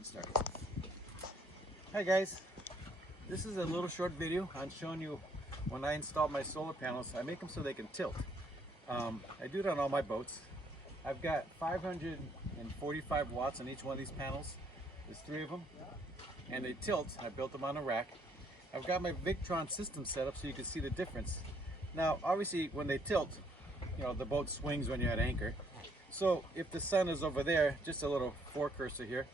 and start. Hi guys, this is a little short video on showing you when I install my solar panels. I make them so they can tilt. I do it on all my boats. I've got 545 watts on each one of these panels. There's 3 of them, and they tilt. I built them on a rack. I've got my Victron system set up so you can see the difference. Now, obviously, when they tilt, you know, the boat swings when you're at anchor. So if the sun is over there, just a little forecursor here,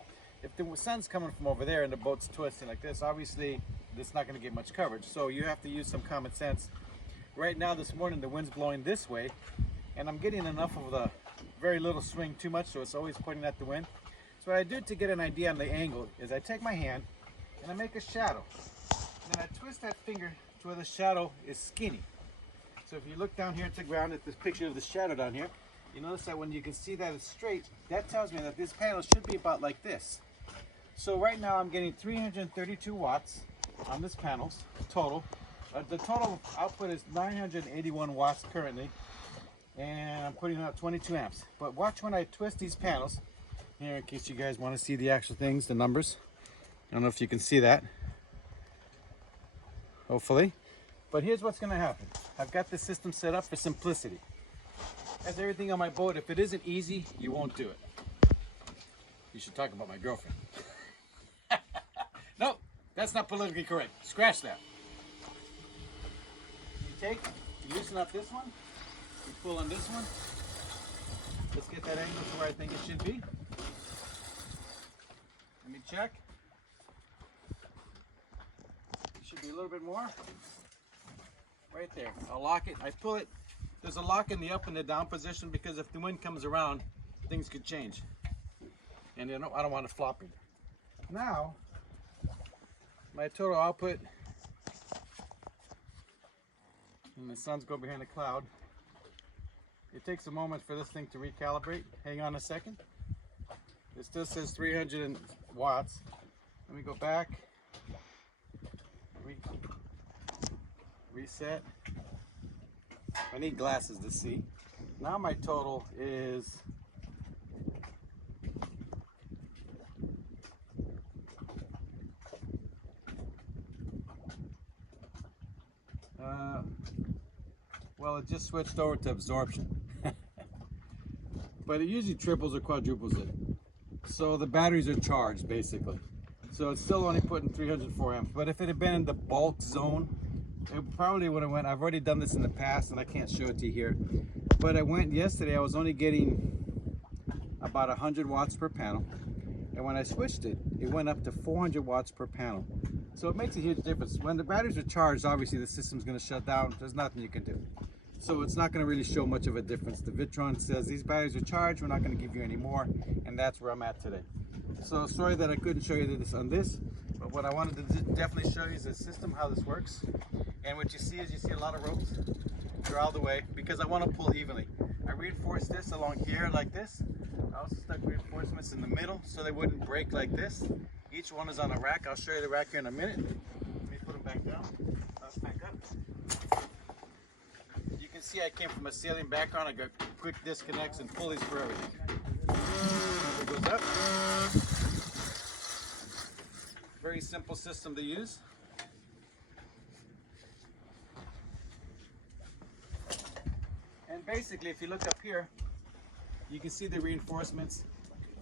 if the sun's coming from over there and the boat's twisting like this, obviously it's not going to get much coverage. So you have to use some common sense. Right now, this morning, the wind's blowing this way, and I'm getting enough of the very little swing too much, so it's always pointing at the wind. So what I do to get an idea on the angle is I take my hand and I make a shadow. And then I twist that finger to where the shadow is skinny. So if you look down here at the ground at this picture of the shadow down here, you notice that when you can see that it's straight, that tells me that this panel should be about like this. So right now I'm getting 332 watts on this panel total. The total output is 981 watts currently, and I'm putting out 22 amps. But watch when I twist these panels here, in case you guys want to see the actual things, the numbers. I don't know if you can see that, hopefully. But here's what's going to happen. I've got the system set up for simplicity. As everything on my boat, if it isn't easy, you won't do it. You should talk about my girlfriend. No, that's not politically correct. Scratch that. You loosen up this one, you pull on this one. Let's get that angle to where I think it should be. Let me check. It should be a little bit more. Right there. I'll lock it. I pull it. There's a lock in the up and the down position because if the wind comes around, things could change. And I don't want it flopping. Now, my total output, and the sun's going behind the cloud. It takes a moment for this thing to recalibrate. Hang on a second. It still says 300 watts. Let me go back. Reset. I need glasses to see. Now my total is well, it just switched over to absorption. But it usually triples or quadruples it. So the batteries are charged basically. So it's still only putting 304 amps. But if it had been in the bulk zone, it probably would have went. I've already done this in the past and I can't show it to you here. But I went yesterday, I was only getting about 100 watts per panel. And when I switched it, it went up to 400 watts per panel. So it makes a huge difference. When the batteries are charged, obviously the system's going to shut down. There's nothing you can do. So it's not going to really show much of a difference. The Victron says these batteries are charged, we're not going to give you any more, and that's where I'm at today. So sorry that I couldn't show you this on this, but what I wanted to definitely show you is the system, how this works. And what you see is a lot of ropes. They're all the way because I want to pull evenly. I reinforced this along here like this. I also stuck reinforcements in the middle so they wouldn't break like this. Each one is on a rack. I'll show you the rack here in a minute. Let me put them back down. Let's back up. You can see I came from a sailing background. I got quick disconnects and pulleys for everything. It goes up. Very simple system to use. And basically, if you look up here, you can see the reinforcements.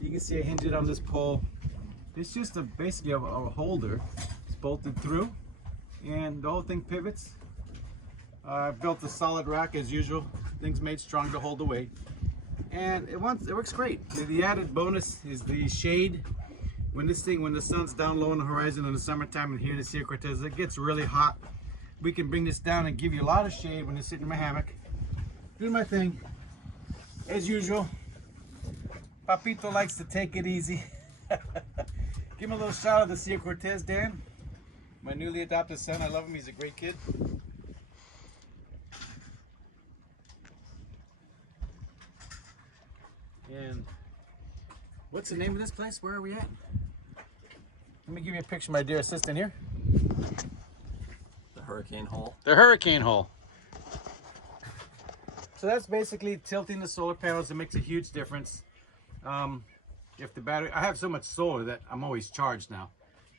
You can see I hinge it on this pole. It's just basically a holder. It's bolted through, and the whole thing pivots. I've built a solid rack as usual. Things made strong to hold the weight, and it works great. The added bonus is the shade. When the sun's down low on the horizon in the summertime and here in the Sierra Cortez, it gets really hot. We can bring this down and give you a lot of shade when you're sitting in my hammock. Do my thing as usual. Papito likes to take it easy. Give him a little shout out to Sierra Cortez, Dan. My newly adopted son. I love him. He's a great kid. And what's the name of this place? Where are we at? Let me give you a picture of my dear assistant here. The hurricane hole. The hurricane hole. So that's basically tilting the solar panels. It makes a huge difference. if the battery, I have so much solar that I'm always charged now.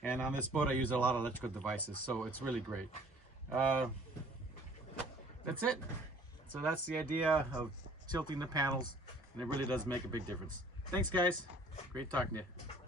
And on this boat I use a lot of electrical devices, so it's really great. That's it. So that's the idea of tilting the panels, and it really does make a big difference. Thanks guys, great talking to you.